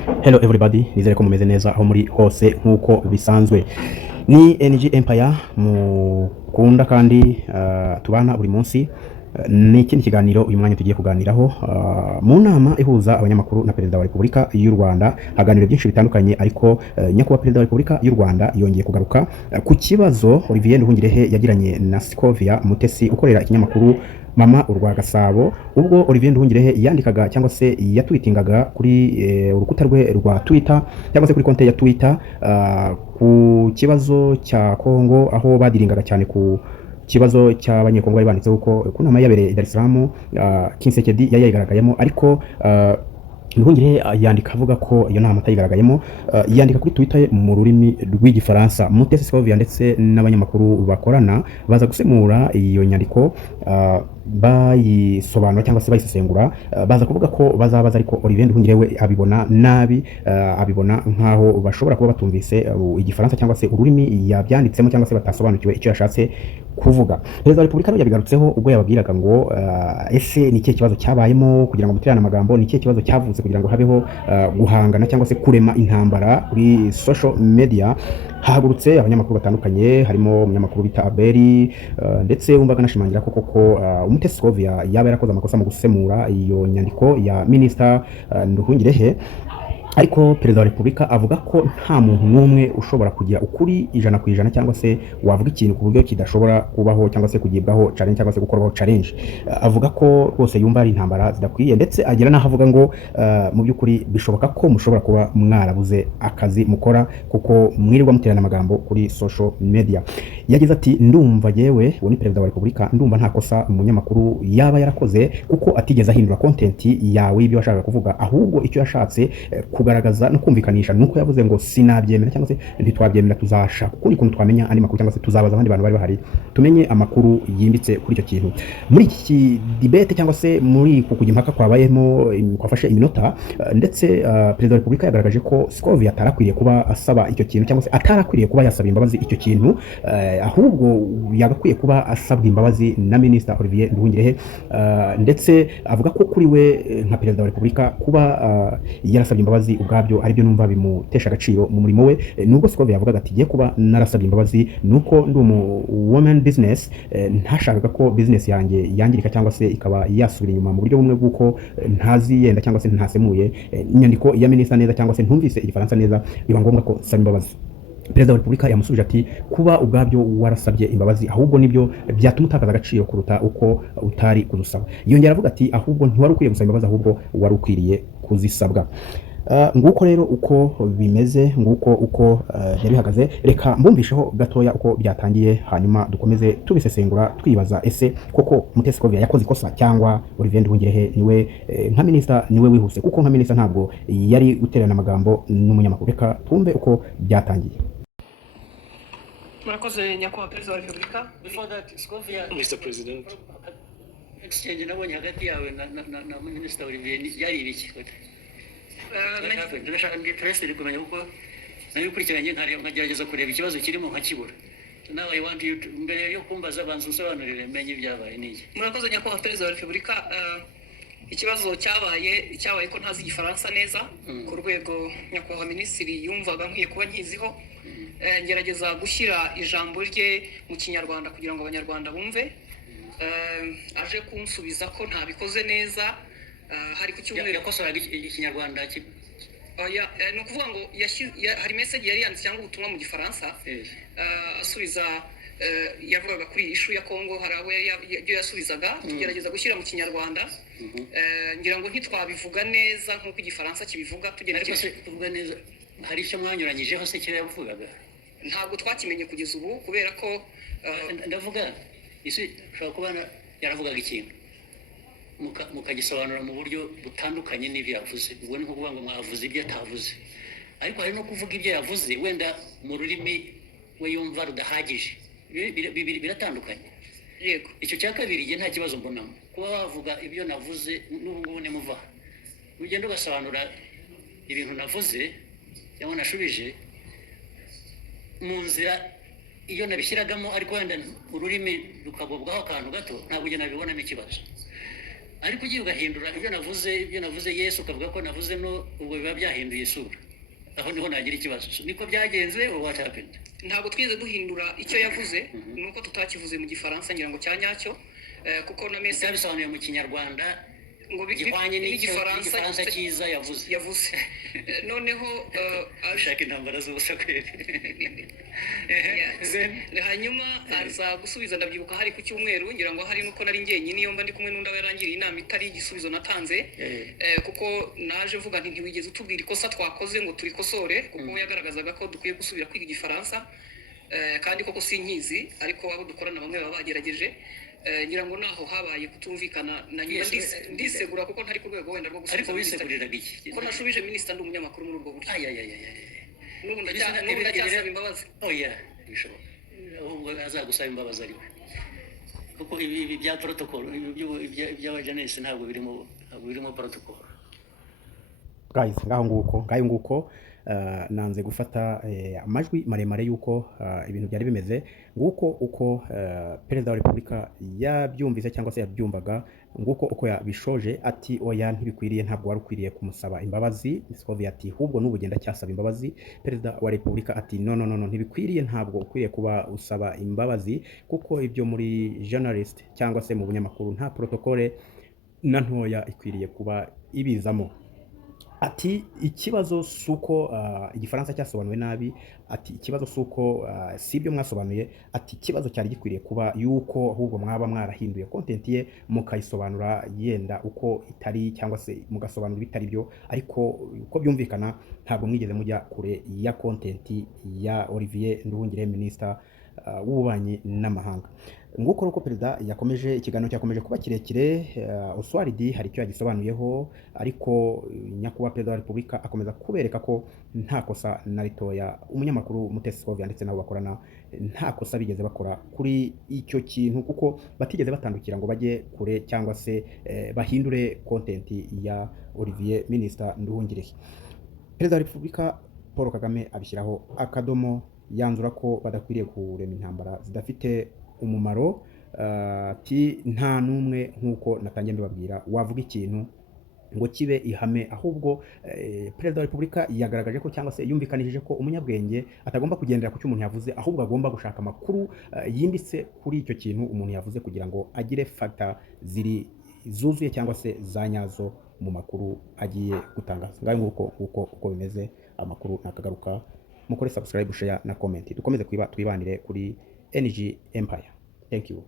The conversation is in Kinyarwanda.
Hello everybody, nizere ko mumeze neza aho muri hose nkuko bisanzwe. Ni NG Empire mukunda kandi tubana buri munsi. Ni ikindi kiganiro uyu mwanya tugiye kuganiraho mu nama ihuza abanyamakuru na Perezida wa Repubulika y'u Rwanda. Haganira byinshi bitandukanye, ariko nyakubahwa Perezida wa Repubulika y'u Rwanda yongeye kugaruka ku kibazo Olivier Nduhungirehe yagiranye na Scovia Mutesi ukorera ikinyamakuru Mama urwa Gasabo, ubwo Olivier Nduhungirehe yandikaga cyangwa se yatwitingaga kuri urukuta rwe rwa Twitter cyangwa se kuri konte ya Twitter ku kibazo cya Kongo, aho badiringaga cyane ku kibazo cy'abanyekongo bari banditseho ko ku nama yabereye Dar es Salaam Kinsekedi yayigaragayemo, ariko Nduhungirehe yandika avuga ko iyo nama atayigaragayemo. Yandika kuri Twitter mu rurimi rw'igifaransa. Mutesi Scovia ndetse n'abanyamakuru bakorana baza gusemura iyo nyandiko, bayisobanura cyangwa se bayisesengura, baza kuvuga ko bazabaza, ariko Olivier Nduhungirehe abibona nabi, abibona nkaho bashobora kuba batumvise igifaransa cyangwa se ururimi yabyanditsemo, cyangwa se batasobanukiwe icyo yashatse kuvuga. Perezida wa Repubulika yabigarutseho ubwo yababwiraga ngo ese ni ikihe kibazo cyabayemo kugira ngo mutirane amagambo, ni ikihe kibazo cyavutse kugira ngo habeho guhangana cyangwa se kurema intambara kuri social media. Hahagurutse abanyamakuru batandukanye, harimo umunyamakuru bita Abeli, ndetse wumvaga nashimangira ko koko Mutesi Scovia yaba yarakoze amakosa mu gusemura iyo nyandiko ya Minister Nduhungirehe. Ariko Perezida wa Repubulika avuga ko nta muntu n'umwe ushobora kugira ukuri 100% cyangwa se wavuga ikintu ku buryo kidashobora kubaho cyangwa se kugibwaho challenge cyangwa se gukorwaho challenge. Avuga ko rwose yumva ari intambara zidakwiye, ndetse agira naho avuga ngo mu by'ukuri bishoboka ko mushobora kuba mwarabuze akazi mukora kuko mwirirwa muterana amagambo kuri social media. Yagize ati ndumva yewe ni Perezida wa Repubulika, ndumva nta kosa umunyamakuru yaba yarakoze kuko atigeze ahindura content yawe ibyo washaka kuvuga, ahubwo icyo yashatse kugaragaza no kumvikanisha nuko yavuze ngo sinabyemera cyangwa se ntitwabyemera, tuzashaka kuko kuntu twamenya andi makuru cyangwa se tuzabaza abandi bantu bari bahari tumenye amakuru yimbitse kuri icyo kintu. Muri iki debate cyangwa se muri kujya impaka kwabayemo kwafashe iminota, ndetse Perezida wa Repubulika yagaragaje ko Scovia atarakwiriye kuba asaba icyo kintu cyangwa se atarakwiriye kuba yasaba imbabazi icyo kintu, ahubwo yagakwiye kuba asabwa imbabazi na Minister Olivier Nduhungirehe. Ndetse avuga ko kuri we nka Perezida wa Repubulika kuba yarasabye imbabazi ubwabyo ari byo numva bimutesha agaciro mu murimo we. Nubwo Scovia yavugaga ati giye kuba narasabye imbabazi nuko ndi woman business, ntashakaga ko business yanjye yangirika cyangwa se ikaba yasubira inyuma mu buryo bumwe bw'uko ntazi yenda cyangwa se ntasemuye inyandiko ya Minister neza cyangwa se ntumvise igifaransa neza, biba ngombwa ko nsaba imbabazi. Perezida wa Repubulika yamusubije ati kuba ubwabyo warasabye imbabazi ahubwo nibyo byatuma utakaza agaciro kuruta uko utari kuzusaba. Yongera avuga ati ahubwo ntiwari ukwiye gusaba imbabazi, ahubwo wari ukwiriye kuzisabwa. Nguko rero uko bimeze, nguko uko yari bihagaze. Reka mbumvisheho gatoya uko byatangiye, hanyuma dukomeze tubisesengura twibaza ese koko Mutesi Scovia yakoze ikosa cyangwa Olivier Nduhungirehe niwe nka Minister niwe wihuse, kuko nka Minister ntabwo yari guterana amagambo n'umunyamakuru. Reka tumve uko byatangiye. Murakoze nyakubahwa Perezida wa Repubulika. Before that, Scovia, Mr. President, exchange nabonye hagati yawe na Minister Olivier yari ibiki? Ndashaka ndi kumenya kuko nabikurikiranye nkagerageza kureba ikibazo kirimo nkakibura. Now I want you to, mbere yo kumbaza banza usobanurire menye ibyabaye niki. Murakoze nyakubahwa Perezida wa Repubulika. Ikibazo cyabaye ko ntazi igifaransa neza ku rwego nyakubahwa Minisitiri yumvaga nkwiye kuba nkiziho. Ngerageza gushyira ijambo rye mu Kinyarwanda kugira ngo abanyarwanda bumve. Aje kunsubiza ko ntabikoze neza. Hari ku cyumweru yakosoraga ikinyarwanda ni ukuvuga ngo hari message yari yanditse cyangwa ubutumwa mu gifaransa, asubiza yavugaga kuri issue ya Kongo, hari abo ibyo yasubizaga tugerageza gushyira mu Kinyarwanda. Ngira ngo ntitwabivuga neza nk'uko igifaransa kibivuga, tugerageza kuvuga neza. Hari icyo mwanyuranyijeho se kire yavugaga? Ntabwo twakimenye kugeza ubu kubera ko ndavuga isi ushobora kuba yaravugaga ikintu mukagisobanura mu buryo butandukanye n'ibyo yavuze. Ubwo ni ukuvuga ngo mwavuze ibyo atavuze, ariko hari no kuvuga ibyo yavuze wenda mu rurimi we yumva rudahagije. Biratandukanye. Yego, icyo cya kabiri nge nta kibazo mbonamo kuba wavuga ibyo navuze. N'ubu ngubu nimuva ugenda ugasobanura ibintu navuze cyangwa nashubije mu nzira iyo nabishyiragamo, ariko wenda ururimi rukagobwaho akantu gato, ntabwo ugenda nabibonamo ikibazo. ariko ugiye ugahindura ibyo navuze Yesu ukavuga ko navuze no ubwo biba byahinduye isura, aho niho nagira ikibazo. Niko byagenze or what happened? ntabwo twigeze duhindura icyo yavuze, nuko tutakivuze mu gifaransa ngira ngo cya nyacyo, kuko na message Byabisobanuye mu kinyarwanda ngo gihwanye n'igifaransa cyiza yavuze. noneho ushaka intambara zose kweri. hanyuma aza gusubiza, ndabyibuka hari ku cyumweru, ngira ngo hari nuko nari njyenyine, iyo mba ndi kumwe n'undi yarangiriye inama itari igisubizo natanze, kuko naje mvuga nti ntiwigeze utubwira ikosa twakoze ngo turikosore, kuko yagaragazaga ko dukwiye gusubira kwiga igifaransa, kandi koko sinkizi, ariko abo dukorana bamwe baba bagerageje, ngira ngo naho habaye kutumvikana na nyuma ndisegura kuko ntari ku rwego wenda rwo ariko gusubiza wiseguriraga iki? ko nashubije minisita ndi umunyamakuru muri ubwo buryo. N'ubu Bisa- ndacyasaba imbabazi. oya bishoboka ahubwo azagusaba imbabazi ariwe, kuko ibi bya protocol iby'abajanesi ntabwo birimo protocol. guys ngaho nguko nanze gufata amajwi maremare yuko ibintu byari bimeze nguko uko perezida wa repubulika yabyumvise cyangwa se yabyumvaga, nguko uko yabishoje ati oya ntibikwiriye, ntabwo wari ukwiriye kumusaba imbabazi. Scovia ati hubwo n'ubugenda cyasaba imbabazi. Perezida wa repubulika ati no ntibikwiriye, ntabwo ukwiriye kuba usaba imbabazi, kuko ibyo muri journalist cyangwa se mu bunyamakuru nta protocole na ntoya ikwiriye kuba ibizamo. Ati ikibazo suko igifaransa cyasobanuwe nabi, ati ikibazo suko si ibyo mwasobanuye, ati ikibazo cyari gikwiriye kuba yuko ahubwo mwaba mwarahinduye content ye mukayisobanura yenda uko itari, cyangwa se mugasobanura bitari byo, ariko uko byumvikana ntabwo mwigeze mujya kure ya content ya Olivier Nduhungire, Minister w'ububanyi n'amahanga. Nguko uko perezida yakomeje, ikiganiro cyakomeje kuba kirekire. Oswald hari icyo yagisobanuyeho, ariko nyakubahwa perezida wa repubulika akomeza kubereka ko nta kosa na ritoya umunyamakuru Mutesi Scovia ndetse nabo bakorana nta kosa bigeze bakora kuri icyo kintu, kuko batigeze batandukira ngo bajye kure cyangwa se bahindure content ya Olivier Minister Nduhungire. Perezida wa repubulika Paul Kagame abishyiraho akadomo, yanzura ko badakwiriye kurema intambara zidafite umumaro. Ati nta n'umwe nk'uko natangiye mbibabwira wavuga ikintu ngo kibe ihame, ahubwo perezida wa repubulika yagaragaje ko cyangwa se yumvikanishije ko umunyabwenge atagomba kugendera ku cyo umuntu yavuze, ahubwo agomba gushaka amakuru yimbitse kuri icyo kintu umuntu yavuze, kugira ngo agire factor zuzuye cyangwa se za nyazo mu makuru agiye gutangaza. Ngaho nguko uko bimeze, amakuru nakagaruka. Mukore subscribe, share na comment, dukomeze twibanire kuri NG Empire. Thank you.